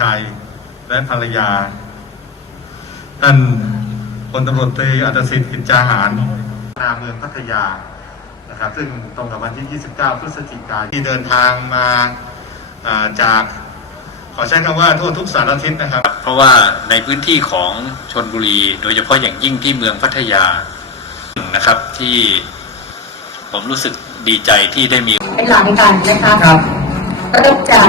ชัยและภรรยา ท่านพลตำรวจตรีอัตสิทธิ์อินจาหารนาเมืองพัทยานะครับซึ่งตรงกับวันที่ 29 พฤศจิกายนที่เดินทางมาอ่าจากขอใช้คำว่าทั่วทุกสารทิศนะครับ เพราะว่าในพื้นที่ของชนบุรี โดยเฉพาะอย่างยิ่งที่เมืองพัทยานะครับที่ผมรู้สึกดีใจที่ได้มีเป็นหลังกันนะคะครับเริ่มจาก